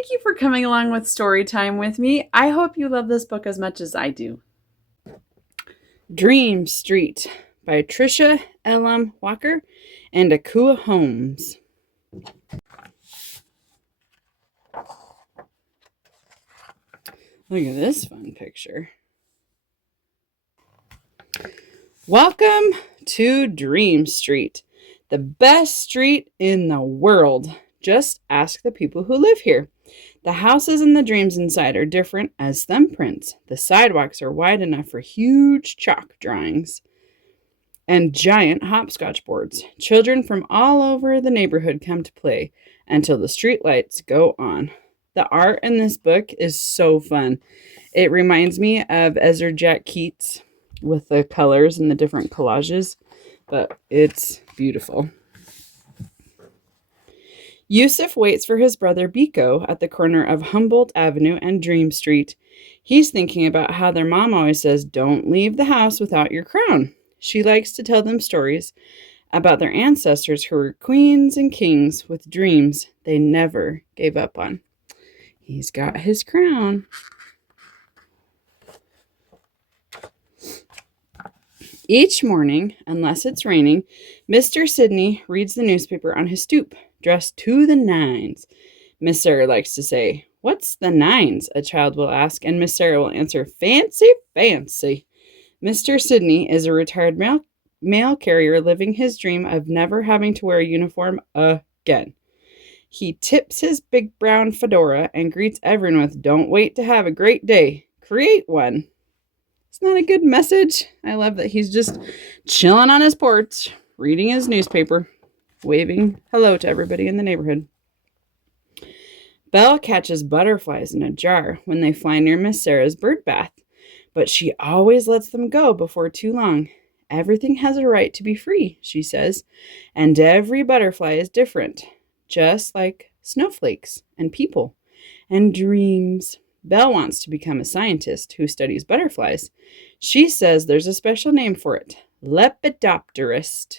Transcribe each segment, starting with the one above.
Thank you for coming along with story time with me. I hope you love this book as much as I do. Dream Street by Tricia, Elam Walker, and Akua Holmes. Look at this fun picture. Welcome to Dream Street, the best street in the world. Just ask the people who live here. The houses and the dreams inside are different as thumbprints. The sidewalks are wide enough for huge chalk drawings and giant hopscotch boards. Children from all over the neighborhood come to play until the street lights go on. The art in this book is so fun. It reminds me of Ezra Jack Keats with the colors and the different collages, but it's beautiful. Yusuf waits for his brother Biko at the corner of Humboldt Avenue and Dream Street. He's thinking about how their mom always says, "Don't leave the house without your crown." She likes to tell them stories about their ancestors who were queens and kings with dreams they never gave up on. He's got his crown. Each morning, unless it's raining, Mr. Sidney reads the newspaper on his stoop, dressed to the nines. Miss Sarah likes to say, "What's the nines?" a child will ask, and Miss Sarah will answer, "Fancy, fancy." Mr. Sidney is a retired mail carrier living his dream of never having to wear a uniform again. He tips his big brown fedora and greets everyone with, "Don't wait to have a great day. Create one." Isn't that a good message? I love that he's just chilling on his porch, reading his newspaper, waving hello to everybody in the neighborhood. Belle catches butterflies in a jar when they fly near Miss Sarah's bird bath, but she always lets them go before too long. "Everything has a right to be free," she says, "and every butterfly is different, just like snowflakes and people and dreams." Belle wants to become a scientist who studies butterflies. She says there's a special name for it, lepidopterist.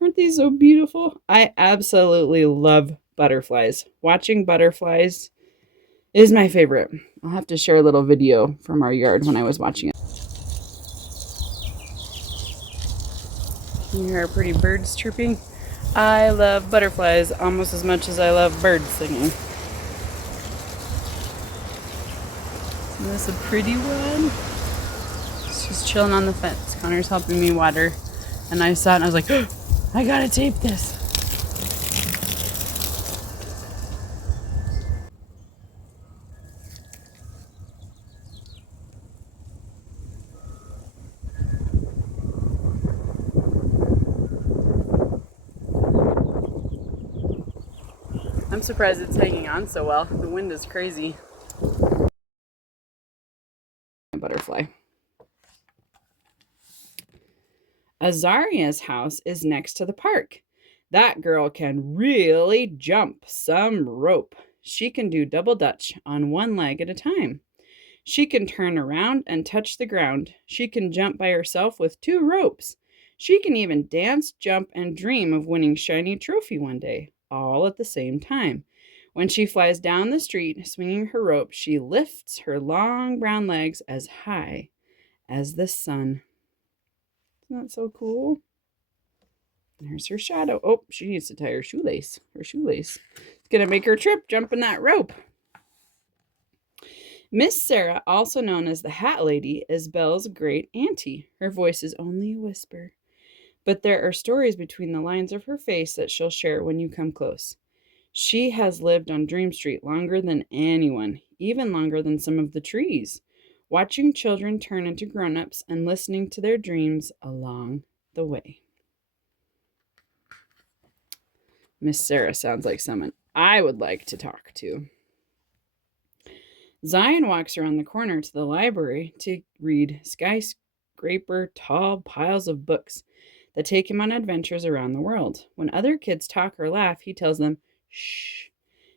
Aren't these so beautiful? I absolutely love butterflies. Watching butterflies is my favorite. I'll have to share a little video from our yard when I was watching it. You hear pretty birds chirping? I love butterflies almost as much as I love birds singing. Isn't this a pretty one? She's chilling on the fence. Connor's helping me water. And I saw it and I was like, "Oh, I gotta tape this." I'm surprised it's hanging on so well. The wind is crazy. Butterfly. Azaria's house is next to the park. That girl can really jump some rope. She can do double dutch on one leg at a time. She can turn around and touch the ground. She can jump by herself with 2 ropes. She can even dance, jump, and dream of winning shiny trophy one day, all at the same time. When she flies down the street, swinging her rope, she lifts her long brown legs as high as the sun. Isn't that so cool? There's her shadow. Oh, she needs to tie her shoelace. It's going to make her trip jumping that rope. Miss Sarah, also known as the Hat Lady, is Belle's great auntie. Her voice is only a whisper, but there are stories between the lines of her face that she'll share when you come close. She has lived on Dream Street longer than anyone, even longer than some of the trees, watching children turn into grown-ups and listening to their dreams along the way. Miss Sarah sounds like someone I would like to talk to. Zion walks around the corner to the library to read skyscraper tall piles of books that take him on adventures around the world. When other kids talk or laugh, he tells them, "Shh,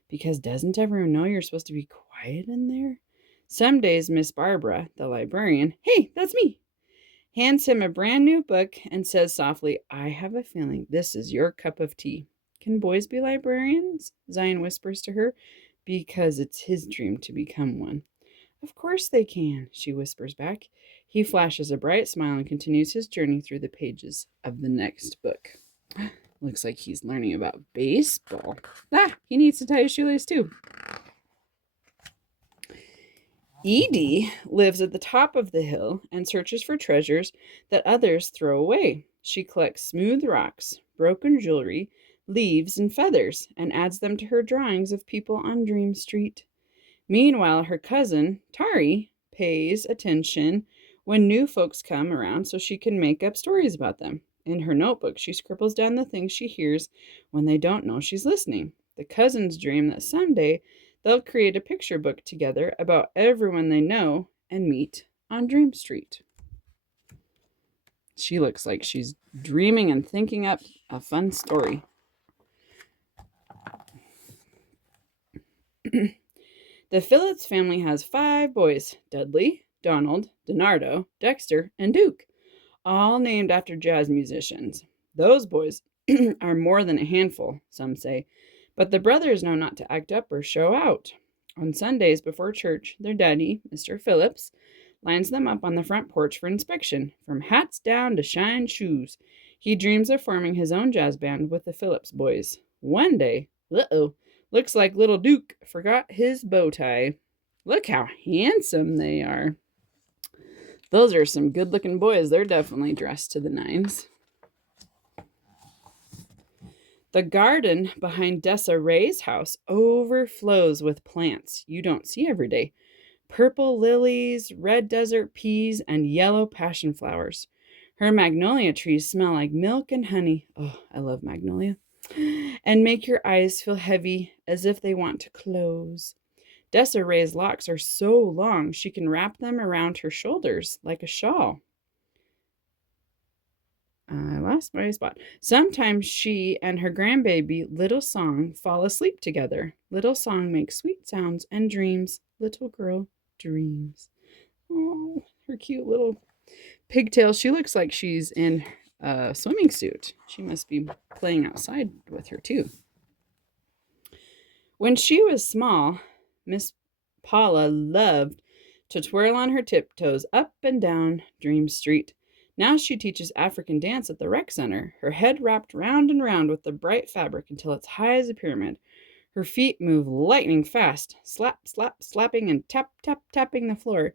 because doesn't everyone know you're supposed to be quiet in there?" Some days, Miss Barbara, the librarian, "Hey, that's me," hands him a brand new book and says softly, "I have a feeling this is your cup of tea." "Can boys be librarians?" Zion whispers to her. because it's his dream to become one. Of course they can, she whispers back. He flashes a bright smile and continues his journey through the pages of the next book. Looks like he's learning about baseball. He needs to tie his shoelace too. Edie lives at the top of the hill and searches for treasures that others throw away. She collects smooth rocks, broken jewelry, leaves, and feathers, and adds them to her drawings of people on Dream Street. Meanwhile, her cousin, Tari, pays attention when new folks come around so she can make up stories about them. In her notebook, she scribbles down the things she hears when they don't know she's listening. The cousins dream that someday they'll create a picture book together about everyone they know and meet on Dream Street. She looks like she's dreaming and thinking up a fun story. The Phillips family has 5 boys: Dudley, Donald, Donardo, Dexter, and Duke, all named after jazz musicians. Those boys are more than a handful, some say, but the brothers know not to act up or show out. On Sundays before church, their daddy, Mr. Phillips, lines them up on the front porch for inspection, from hats down to shined shoes. He dreams of forming his own jazz band with the Phillips boys. One day, looks like little Duke forgot his bow tie. Look how handsome they are. Those are some good-looking boys. They're definitely dressed to the nines. The garden behind Desiree's house overflows with plants you don't see every day. Purple lilies, red desert peas, and yellow passion flowers. Her magnolia trees smell like milk and honey. Oh, I love magnolia. And make your eyes feel heavy as if they want to close. Desiree's locks are so long she can wrap them around her shoulders like a shawl. I lost my spot. Sometimes she and her grandbaby, Little Song, fall asleep together. Little Song makes sweet sounds and dreams. Little girl dreams. Oh, her cute little pigtail. She looks like she's in a swimming suit. She must be playing outside with her too. When she was small, Miss Paula loved to twirl on her tiptoes up and down Dream Street. Now she teaches African dance at the rec center, her head wrapped round and round with the bright fabric until it's high as a pyramid. Her feet move lightning fast, slap, slap, slapping and tap, tap, tapping the floor,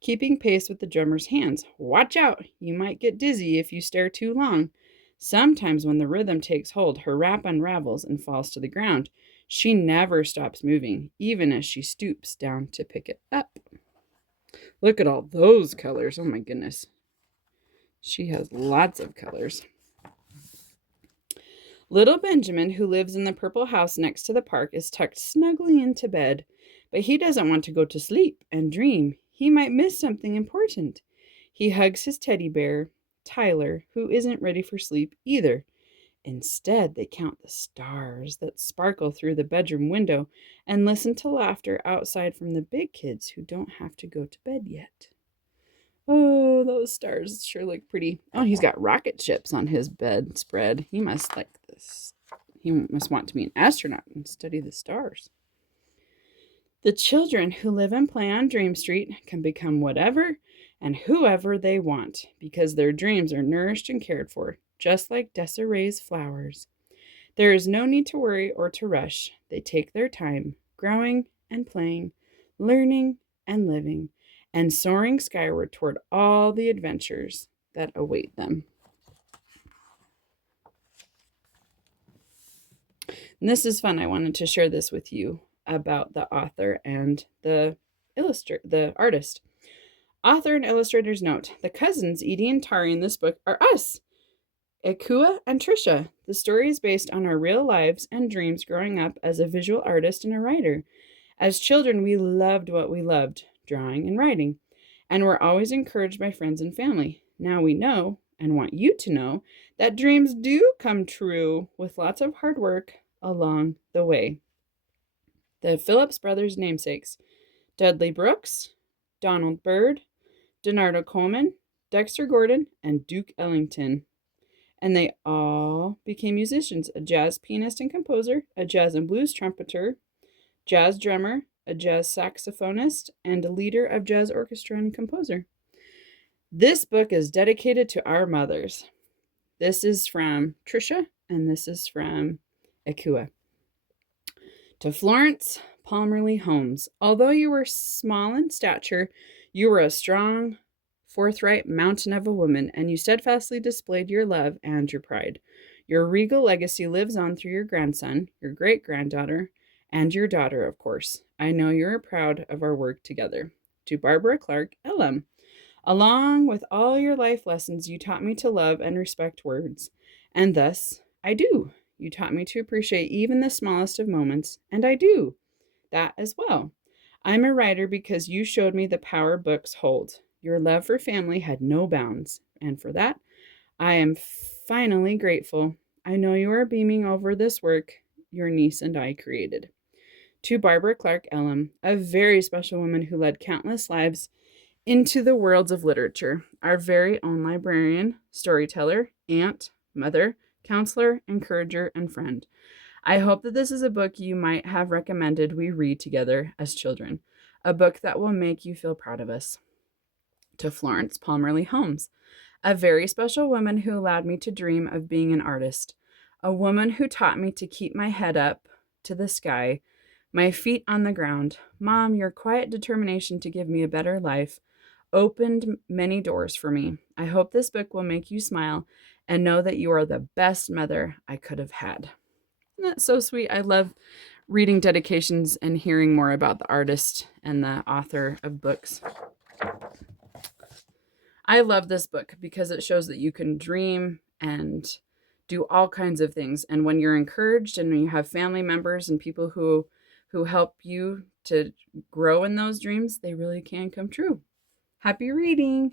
keeping pace with the drummer's hands. Watch out, you might get dizzy if you stare too long. Sometimes when the rhythm takes hold, her wrap unravels and falls to the ground. She never stops moving, even as she stoops down to pick it up. Look at all those colors. Oh my goodness. She has lots of colors. Little Benjamin, who lives in the purple house next to the park, is tucked snugly into bed, but he doesn't want to go to sleep and dream. He might miss something important. He hugs his teddy bear, Tyler, who isn't ready for sleep either. Instead, they count the stars that sparkle through the bedroom window and listen to laughter outside from the big kids who don't have to go to bed yet. Oh, those stars sure look pretty. Oh, he's got rocket ships on his bedspread. He must like this. He must want to be an astronaut and study the stars. The children who live and play on Dream Street can become whatever and whoever they want because their dreams are nourished and cared for, just like Desiree's flowers. There is no need to worry or to rush. They take their time, growing and playing, learning and living, and soaring skyward toward all the adventures that await them. And this is fun. I wanted to share this with you about the author and the artist. Author and illustrator's note: the cousins Edie and Tari in this book are us, Ekua and Tricia. The story is based on our real lives and dreams growing up as a visual artist and a writer. As children, we loved what we loved, drawing and writing, and were always encouraged by friends and family. Now we know, and want you to know, that dreams do come true with lots of hard work along the way. The Phillips brothers' namesakes: Dudley Brooks, Donald Byrd, Donardo Coleman, Dexter Gordon, and Duke Ellington. And they all became musicians: a jazz pianist and composer, a jazz and blues trumpeter, jazz drummer, a jazz saxophonist, and a leader of jazz orchestra and composer. This book is dedicated to our mothers. This is from Tricia, and this is from Akua. To Florence Palmerly Holmes, although you were small in stature, you were a strong, forthright mountain of a woman, and you steadfastly displayed your love and your pride. Your regal legacy lives on through your grandson, your great granddaughter, and your daughter, of course. I know you are proud of our work together. To Barbara Clark, Elam, along with all your life lessons, you taught me to love and respect words, and thus I do. You taught me to appreciate even the smallest of moments, and I do that as well. I'm a writer because you showed me the power books hold. Your love for family had no bounds, and for that, I am finally grateful. I know you are beaming over this work your niece and I created. To Barbara Clark Elam, a very special woman who led countless lives into the worlds of literature, our very own librarian, storyteller, aunt, mother, counselor, encourager, and friend. I hope that this is a book you might have recommended we read together as children, a book that will make you feel proud of us. To Florence Palmerly Holmes, a very special woman who allowed me to dream of being an artist, a woman who taught me to keep my head up to the sky, my feet on the ground. Mom, your quiet determination to give me a better life opened many doors for me. I hope this book will make you smile and know that you are the best mother I could have had. Isn't that so sweet? I love reading dedications and hearing more about the artist and the author of books. I love this book because it shows that you can dream and do all kinds of things. And when you're encouraged and when you have family members and people who help you to grow in those dreams, they really can come true. Happy reading.